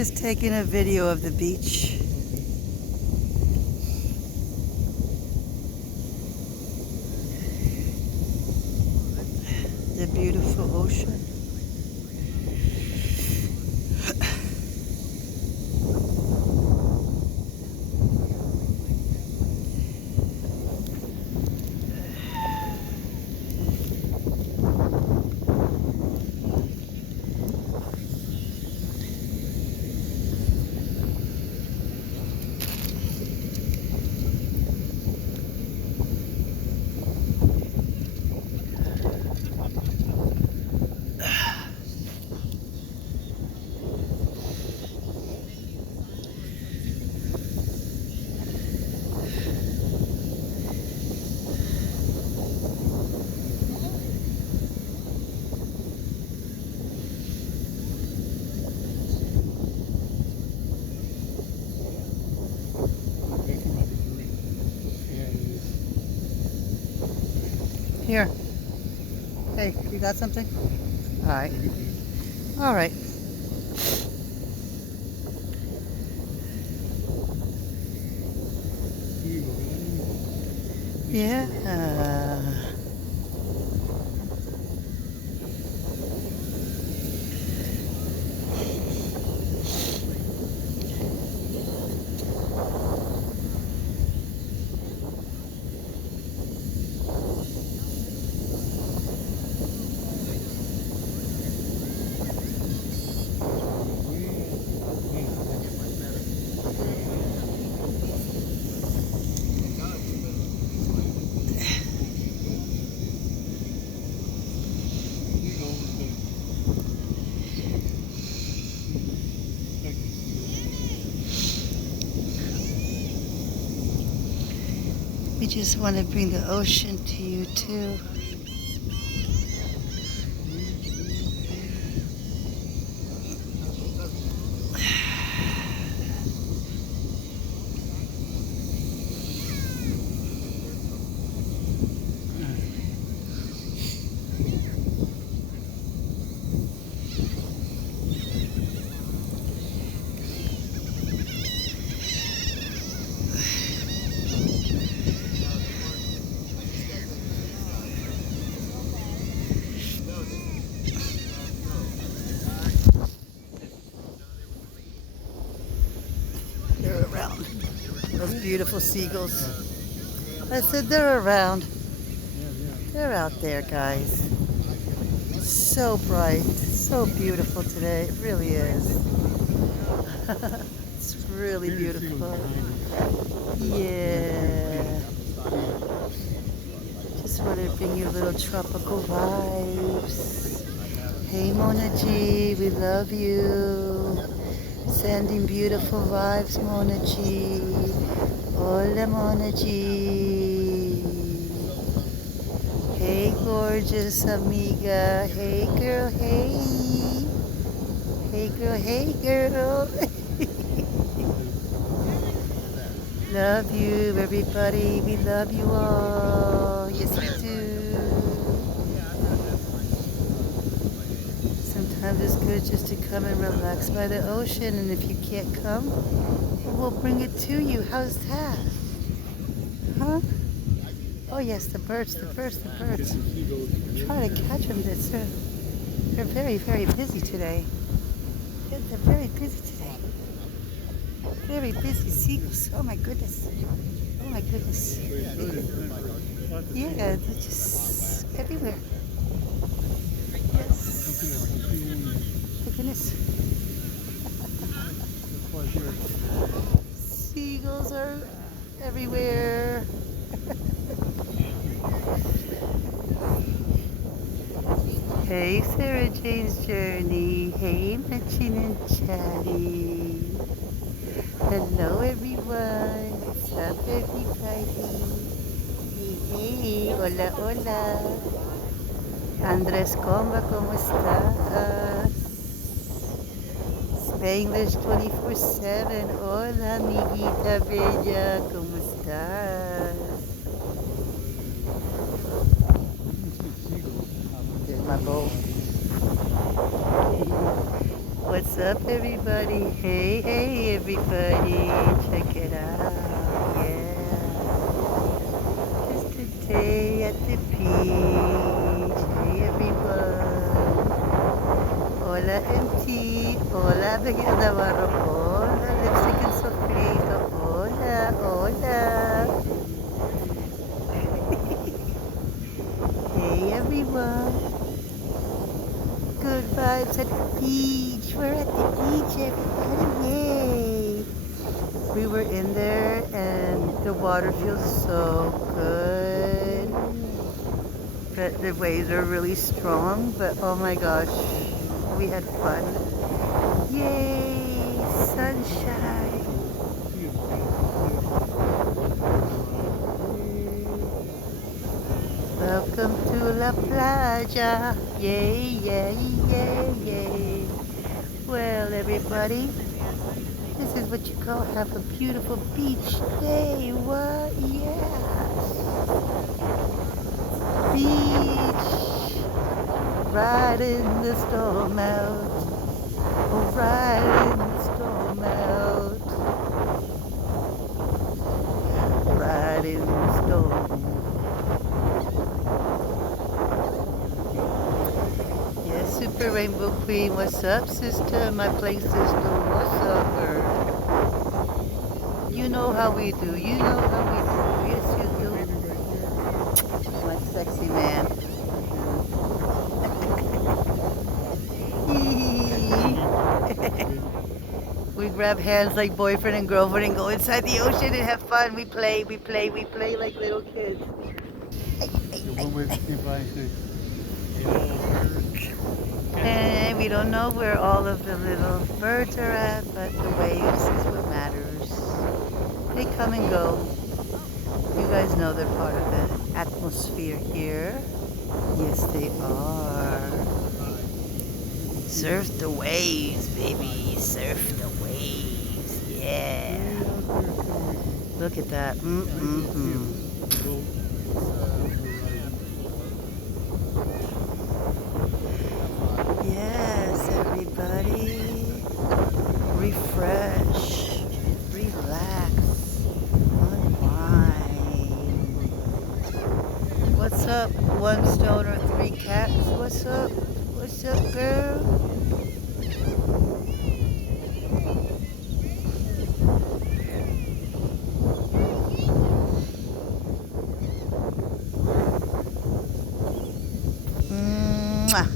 Just taking a video of the beach. The beautiful ocean. Here. Hey, you got something? All right. All right. Yeah. We just want to bring the ocean to you too. They're around. Those beautiful seagulls. I said they're around. They're out there, guys. So bright, so beautiful today. It really is. It's really beautiful. Yeah. Just want to bring you little tropical vibes. Hey Mona G, we love you. Sending beautiful vibes, Mona G. Hola, Mona G. Hey, gorgeous amiga. Hey, girl, hey. Hey, girl, hey, girl. Love you, everybody. We love you all. Yes, we do. Sometimes it's good just to come and relax by the ocean, and if you can't come, we'll bring it to you. How's that? Huh? Oh yes, the birds, the birds, the birds. Try to catch them. They're very, very busy today. They're very busy today. Very busy seagulls. Oh my goodness. Oh my goodness. Yeah, they're just everywhere. Yes. My goodness. Seagulls are everywhere. Hey, Sarah Jane's Journey. Hey, Machin and Chatty. Hello, everyone. What's up, everybody? Hey, hey. Hola, hola. Andres Comba, ¿cómo estás? Spanglish 24/7. Hola, amiguita bella. ¿Cómo estás? There's my bowl. What's up, everybody? Hey, hey, everybody. Check it out. Yeah. Just a day at the beach. Hey, everyone. Hola, MT. Hola, Miguel Navarro. Hola, Lipstick and Sofrito. Hola, hola. Hey, everyone. Good vibes at the beach. We're at the beach, everybody. Yay. We were in there and the water feels so good. But the waves are really strong, but oh my gosh, we had fun. Yay, sunshine. Welcome to La Playa. Yay, yay, yay, yay. Well, everybody, this is what you call have a beautiful beach day. What? Yes. Beach. Riding the storm out. Oh, riding the storm out. Riding the storm. Yes, Super Rainbow Queen. What's up, sister? My play sister. What's up, girl? You know how we do. You know how we do. Yes, you do. My sexy man. We grab hands like boyfriend and girlfriend and go inside the ocean and have fun. We play like little kids. And we don't know where all of the little birds are at, but the waves is what matters. They come and go. You guys know they're part of the atmosphere here. Yes, they are. Surf the waves, baby. Surf the waves. Yeah. Look at that. Yes, everybody. Refresh. Relax. Unwind. What's up, one stone or three cats? What's up? What's up, girl? Mwah.